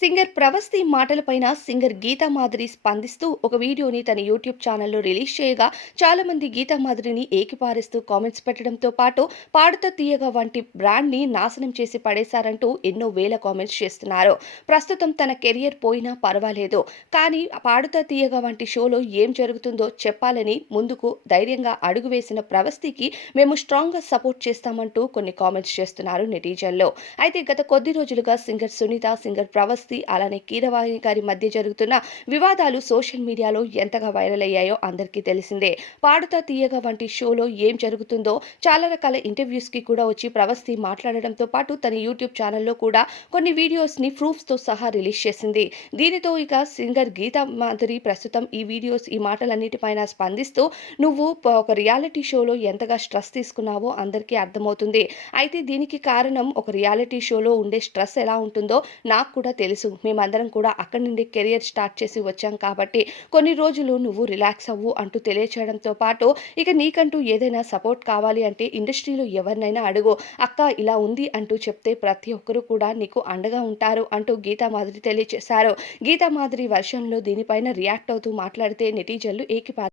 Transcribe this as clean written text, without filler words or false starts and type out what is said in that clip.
Singer 'Pravasthi' మాటలపైన singer Gita Madhuri స్పందిస్తూ ఒక వీడియోని తన యూట్యూబ్ ఛానల్లో రిలీజ్ చేయగా చాలామంది గీతా మాధురిని ఏకిపారేస్తూ కామెంట్స్ పెట్టడంతో పాటు 'పాడుతా తీయగా' వంటి బ్రాండ్‌ని నాశనం చేసి పడేశారంటూ ఎన్నో వేల కామెంట్స్ చేస్తున్నారు. ప్రస్తుతం తన కెరియర్ పోయినా పర్వాలేదు, కానీ 'పాడుతా తీయగా' వంటి షోలో ఏం జరుగుతుందో చెప్పాలని ముందుకు ధైర్యంగా అడుగు వేసిన 'ప్రవస్తి'కి మేము స్ట్రాంగ్‌గా సపోర్ట్ చేస్తామంటూ కొన్ని కామెంట్స్ చేస్తున్నారు నెటిజన్లు. అయితే గత కొద్ది రోజులుగా సింగర్ సునీత, సింగర్ 'ప్రవస్తి' అలానే కీరవాణి గారి మధ్య జరుగుతున్న వివాదాలు సోషల్ మీడియాలో ఎంతగా వైరల్ అయ్యాయో అందరికీ తెలిసిందే. 'పాడుతా తీయగా' వంటి షోలో ఏం జరుగుతుందో చాలా రకాల ఇంటర్వ్యూస్‌కి కూడా వచ్చి 'ప్రవస్తి' మాట్లాడడంతో పాటు తన యూట్యూబ్ ఛానల్‌లో కూడా కొన్ని వీడియోస్‌ని ప్రూఫ్స్‌తో సహా రిలీజ్ చేసింది. దీనితో ఇక సింగర్ గీతా మాధురి ప్రస్తుతం ఈ మాటలన్నిటిపైన స్పందిస్తూ "నువ్వు ఒక రియాలిటీ షోలో ఎంతగా స్ట్రెస్ తీసుకున్నావో అందరికీ అర్థమవుతుంది. అయితే దీనికి కారణం ఒక రియాలిటీ షోలో ఉండే స్ట్రెస్ ఎలా ఉంటుందో నాకు కూడా తెలుసు. మేమందరం కూడా అక్కడి నుండి కెరియర్ స్టార్ట్ చేసి వచ్చాం కాబట్టి కొన్ని రోజులు నువ్వు రిలాక్స్ అవ్వు" అంటూ తెలియచేయడంతో పాటు ఇక నీకంటూ ఏదైనా సపోర్ట్ కావాలి అంటే ఇండస్ట్రీలో ఎవరినైనా అడుగు. అక్క ఇలా ఉంది అంటూ చెప్తే ప్రతి ఒక్కరు కూడా నీకు అండగా ఉంటారు అంటూ గీతా మాధురి తెలియచేశారు. గీతా మాధురి వర్షన్‌లో దీనిపైన రియాక్ట్ అవుతూ మాట్లాడితే నెటిజన్లు ఏకిపారు.